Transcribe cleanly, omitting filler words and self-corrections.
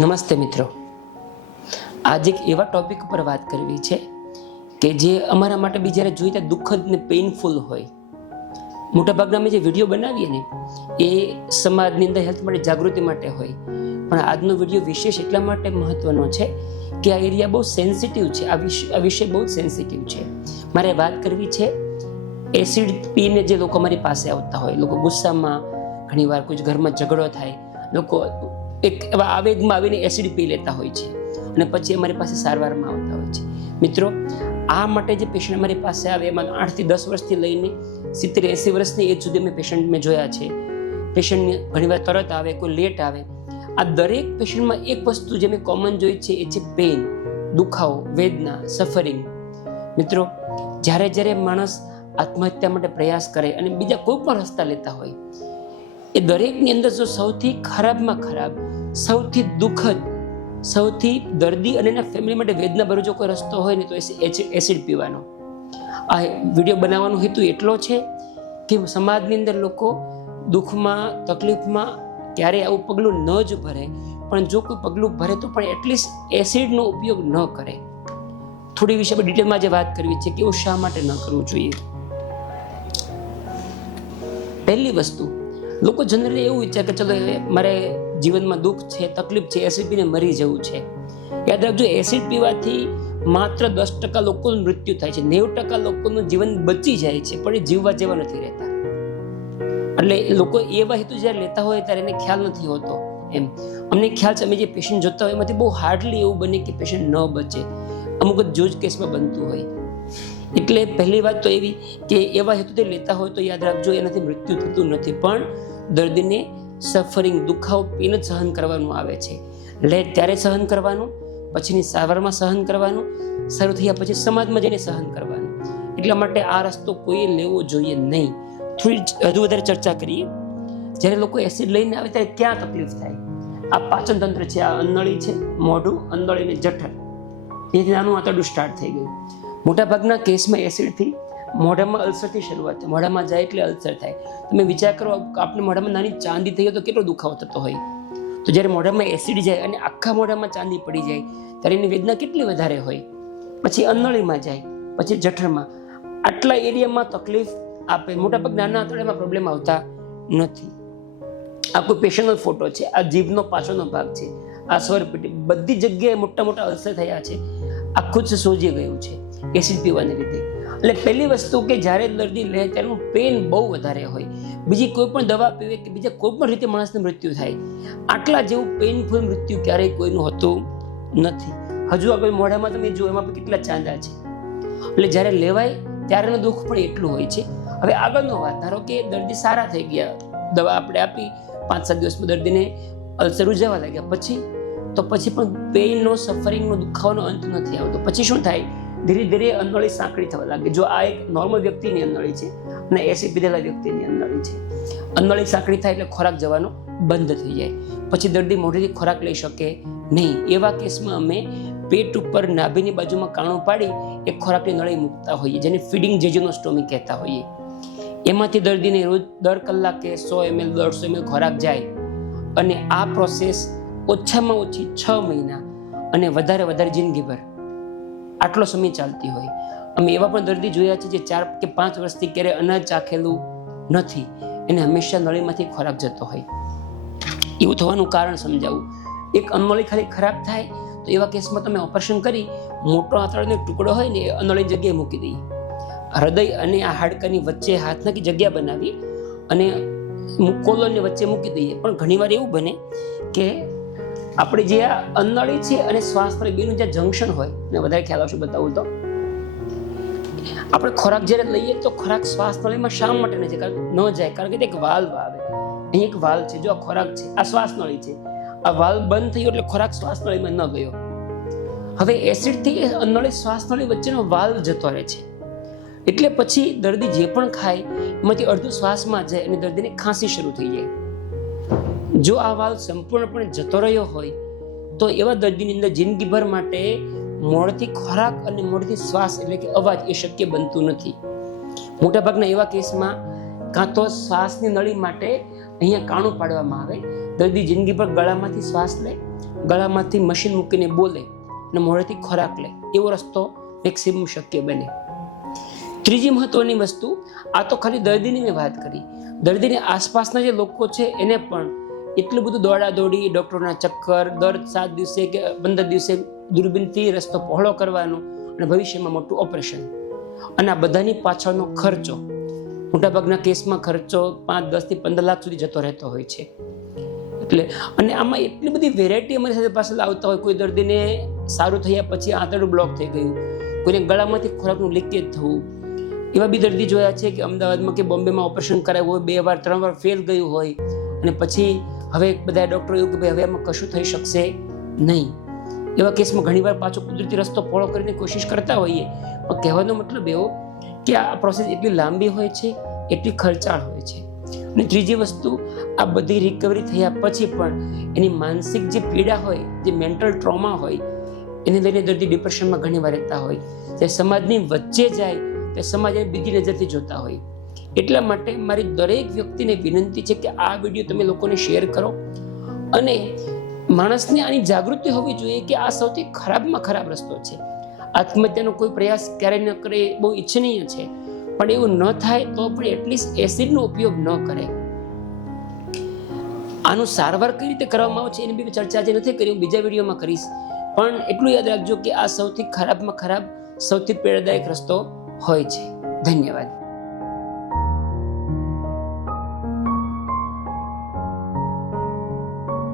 નમસ્તે મિત્રો, આજે એક એવા ટોપિક પર વાત કરવી છે કે જે અમારા માટે બી જ્યારે જોઈએ ત્યારે દુઃખદ ને પેઇનફુલ હોય. મોટાભાગના અમે જે વિડીયો બનાવીએ ને એ સમાજની અંદર હેલ્થ માટે જાગૃતિ માટે હોય, પણ આજનો વિડીયો વિશેષ એટલા માટે મહત્વનો છે કે આ એરિયા બહુ સેન્સિટિવ છે. આ વિષય બહુ સેન્સિટિવ છે. મારે વાત કરવી છે એસિડ પીને જે લોકો અમારી પાસે આવતા હોય. લોકો ગુસ્સામાં, ઘણીવાર કોઈ ઘરમાં ઝઘડો થાય, લોકો એક એવા આવેગમાં આવીને એસિડ પી લેતા હોય છે અને પછી અમારી પાસે સારવારમાં આવતા હોય છે. મિત્રો, આ માટે જે પેશન્ટ અમારી પાસે આવે એમાં 8 થી 10 વર્ષથી લઈને 70-80 વર્ષની એજ સુધી મેં પેશન્ટ મેં જોયા છે. પેશન્ટ ઘણીવાર તરત આવે, કોઈ લેટ આવે. આ દરેક પેશન્ટમાં એક વસ્તુ જે મેં કોમન જોઈ છે એ છે પેઇન, દુખાવો, વેદના, સફરિંગ. મિત્રો, જ્યારે માણસ આત્મહત્યા માટે પ્રયાસ કરે અને બીજા કોઈ પણ રસ્તા લેતા હોય, એ દરેકની અંદર જો સૌથી ખરાબમાં ખરાબ, સૌથી દુઃખદ, સૌથી દર્દી અને એના ફેમિલી માટે વેદના ભર્યો જો કોઈ રસ્તો હોય ને તો એસિડ પીવાનો. આ વિડીયો બનાવવાનો હેતુ એટલો છે કે સમાજની અંદર લોકો દુઃખમાં, તકલીફમાં ક્યારેય આવું પગલું ન જ ભરે, પણ જો કોઈ પગલું ભરે તો પણ એટલીસ્ટ એસિડનો ઉપયોગ ન કરે. થોડી વિશે ડિટેલમાં જે વાત કરવી છે કે એવું શા માટે ન કરવું જોઈએ. પહેલી વસ્તુ, લોકો જનરલી એવું વિચારે કે ચલો મારે જીવનમાં દુઃખ છે, તકલીફ છે, એસિડ પીને મરી જવું છે. યાદ રાખજો, એસિડ પીવાથી માત્ર 10% લોકોનું મૃત્યુ થાય છે, 90% લોકોનું જીવન બચી જાય છે, પણ એ જીવવા જેવા નથી રહેતા. એટલે લોકો એવા હેતુ જ્યારે લેતા હોય ત્યારે એને ખ્યાલ નથી હોતો. એમ અમને ખ્યાલ છે, અમે જે પેશન્ટ જોતા હોય એમાંથી બહુ હાર્ડલી એવું બને કે પેશન્ટ ન બચે. અમુક જ જ કેસમાં બનતું હોય. એટલે પહેલી વાત તો એવી કે એવા હેતુથી લેતા હોય તો યાદ રાખજો, એનાથી મૃત્યુ થતું નથી, પણ દર્દીને સફરિંગ, દુખાવો પીને જ સહન કરવાનું આવે છે. લે ત્યારે સહન કરવાનું, પછીની સારવારમાં સહન કરવાનું, સારું થયા પછી સમાજમાં જઈને સહન કરવાનું. એટલા માટે આ રસ્તો કોઈએ લેવો જોઈએ નહીં. થોડી હજુ વધારે ચર્ચા કરીએ. જ્યારે લોકો એસિડ લઈને આવે ત્યારે ક્યાં તકલીફ થાય? આ પાચન તંત્ર છે, આ અંદળી છે, મોઢું, અંદળી અને જઠર, જેથી નાનું આંતરડું સ્ટાર્ટ થઈ ગયું. મોટાભાગના કેસમાં એસિડથી મોઢામાં અલ્સરથી શરૂઆત થાય. મોઢામાં જાય એટલે અલ્સર થાય. તમે વિચાર કરો, આપણે મોઢામાં નાની ચાંદી થઈ હોય તો કેટલો દુખાવો થતો હોય. તો જ્યારે મોઢામાં એસિડ જાય અને આખા મોઢામાં ચાંદી પડી જાય ત્યારે એની વેદના કેટલી વધારે હોય. પછી અંદળીમાં જાય, પછી જઠરમાં, આટલા એરિયામાં તકલીફ આપે. મોટાભાગના નાના આંતરડામાં પ્રોબ્લેમ આવતા નથી. આ કોઈ પેશન્ટનો ફોટો છે, આ જીભનો પાછળનો ભાગ છે, આ સ્વરપેટી, બધી જગ્યાએ મોટા મોટા અલ્સર થયા છે. આખું જ સોજી ગયું છે એસિડ પીવાને લીધે. એટલે પહેલી વસ્તુ કે જ્યારે દર્દી લે ત્યારે પેન બહુ વધારે હોય. બીજી કોઈ પણ દવા પીવે કે બીજા કોઈ પણ રીતે માણસનું મૃત્યુ થાય, આટલા જેવું પેઇનફુલ મૃત્યુ ક્યારેય કોઈનું હોતું નથી. હજુ આગળ મોઢામાં તમે જુઓ, એમાં પણ કેટલા ચાંદા છે. એટલે જ્યારે લેવાય ત્યારેનું દુઃખ પણ એટલું હોય છે. હવે આગળનો વાત, ધારો કે દર્દી સારા થઈ ગયા, દવા આપણે આપી, 5-7 દિવસમાં દર્દીને અલ્સર ઉજવવા લાગ્યા, પછી પણ પેઇનનો, સફરિંગનો, દુખાવાનો અંત નથી આવતો. પછી શું થાય? ધીરે ધીરે અંદળી સાંકડી થવા લાગે. જો આ એક નોર્મલ વ્યક્તિની અંદળી છે અને એસિડ પીધેલા વ્યક્તિની અંદળી છે, અંદળી સાંકડી થાય એટલે ખોરાક જવાનો બંધ થઈ જાય. પછી દર્દી મોઢેથી ખોરાક લઈ શકે નહીં. એવા કેસમાં અમે પેટ ઉપર નાભીની બાજુમાં કાણું પાડી એક ખોરાકની નળી મૂકતા હોઈએ, જેને ફીડિંગ જેજુનોસ્ટોમી કહેતા હોઈએ. એમાંથી દર્દીને રોજ દર કલાકે 100 ml 150 ml ખોરાક જાય અને આ પ્રોસેસ ઓછામાં ઓછી 6 મહિના અને વધારે જિંદગીભર આટલો સમય ચાલતી હોય. અમે એવા પણ દર્દી જોયા છે જે 4 કે 5 વર્ષથી ક્યારે અનાજ ચાખેલું નથી, એને હંમેશા નળીમાંથી ખોરાક જતો હોય. એવું થવાનું કારણ સમજાવું. એક અંદળી ખાલી ખરાબ થાય તો એવા કેસમાં તમે ઓપરેશન કરી મોટો આંતરડાનો ટુકડો હોય ને એ અંદળીની જગ્યાએ મૂકી દઈએ. હૃદય અને આ હાડકાની વચ્ચે હાથ નાખી જગ્યા બનાવી અને કોલોનની વચ્ચે મૂકી દઈએ. પણ ઘણીવાર એવું બને કે આપણે જે આ અંદળી છે અને શ્વાસનળી બેનું જે જંક્શન હોય, ને વધારે ખ્યાલ આવશે બતાવું તો, આપણે ખોરાક જ્યારે લઈએ તો ખોરાક શ્વાસનળીમાં શા માટે ન જાય? કારણ કે એક વાલ્વ આવે. અહીં એક વાલ્વ છે. જો આ ખોરાક છે, આ શ્વાસનળી છે, આ વાલ્વ બંધ થયો એટલે ખોરાક શ્વાસનળીમાં ન ગયો. હવે એસિડથી અંદળી શ્વાસનળી વચ્ચેનો વાલ્વ જતો રહે છે. એટલે પછી દર્દી જે પણ ખાય એમાંથી અડધું શ્વાસમાં જાય અને દર્દીને ખાંસી શરૂ થઈ જાય. જો આ વાલ્વ સંપૂર્ણપણે જતો રહ્યો હોય તો એવા દર્દીની અંદર જિંદગીભર માટે મોઢેથી ખોરાક અને મોઢેથી શ્વાસ એટલે કે અવાજ એ શક્ય બનતું નથી. મોટાભાગના એવા કેસમાં કાં તો શ્વાસની નળી માટે અહીંયા કાણું પાડવામાં આવે, દર્દી જિંદગી પર ગળામાંથી શ્વાસ લે, ગળામાંથી મશીન મૂકીને બોલે અને મોઢેથી ખોરાક લે, એવો રસ્તો મેક્સિમમ શક્ય બને. ત્રીજી મહત્વની વસ્તુ, આ તો ખાલી દર્દીની મેં વાત કરી, દર્દીની આસપાસના જે લોકો છે એને પણ એટલું બધું દોડાદોડી, ડૉક્ટરોના ચક્કર, દર 7 દિવસે કે 15 દિવસે દૂરબીનથી રસ્તો પહોળો કરવાનો અને ભવિષ્યમાં મોટું ઓપરેશન, અને આ બધાની પાછળનો ખર્ચો, મોટાભાગના કેસમાં ખર્ચો 5, 10 થી 15 લાખ સુધી જતો રહેતો હોય છે. એટલે અને આમાં એટલી બધી વેરાયટી અમારી સાથે પાછળ આવતા હોય. કોઈ દર્દીને સારું થયા પછી આંતરડું બ્લોક થઈ ગયું, કોઈને ગળામાંથી ખોરાકનું લીકેજ થવું, એવા બી દર્દી જોયા છે કે અમદાવાદમાં કે બોમ્બેમાં ઓપરેશન કરાવ્યું હોય, 2 વાર 3 વાર ફેલ ગયું હોય, અને પછી હવે બધા ડૉક્ટરો એવું કે ભાઈ હવે આમાં કશું થઈ શકશે નહીં. એવા કેસમાં ઘણીવાર પાછો કુદરતી રસ્તો પહોળો કરીને કોશિશ કરતા હોઈએ, પણ કહેવાનો મતલબ એવો કે આ પ્રોસેસ એટલી લાંબી હોય છે, એટલી ખર્ચાળ હોય છે. અને ત્રીજી વસ્તુ, આ બધી રિકવરી થયા પછી પણ એની માનસિક જે પીડા હોય, જે મેન્ટલ ટ્રોમા હોય, એને લઈને દર્દી ડિપ્રેશનમાં ઘણીવાર રહેતા હોય. જે સમાજની વચ્ચે જાય તે સમાજ એને બીજી નજરથી જોતા હોય. એટલા માટે મારી દરેક વ્યક્તિને વિનંતી છે કે આ વિડીયો તમે લોકોને શેર કરો, અને માણસને આની જાગૃતિ હોવી જોઈએ કે આ સૌથી ખરાબમાં ખરાબ રસ્તો છે. આત્મહત્યાનો કોઈ પ્રયાસ ક્યારેય ન કરે, બહુ ઈચ્છનીય છે, પણ એવું ન થાય તો પણ એટલીસ્ટ એસિડનો ઉપયોગ ન કરે. આનું સારવાર કઈ રીતે કરવામાં આવે છે એની બી ચર્ચા આજે નથી કરી, હું બીજા વિડીયોમાં કરીશ. પણ એટલું યાદ રાખજો કે આ સૌથી ખરાબમાં ખરાબ, સૌથી પીડાદાયક રસ્તો હોય છે. ધન્યવાદ.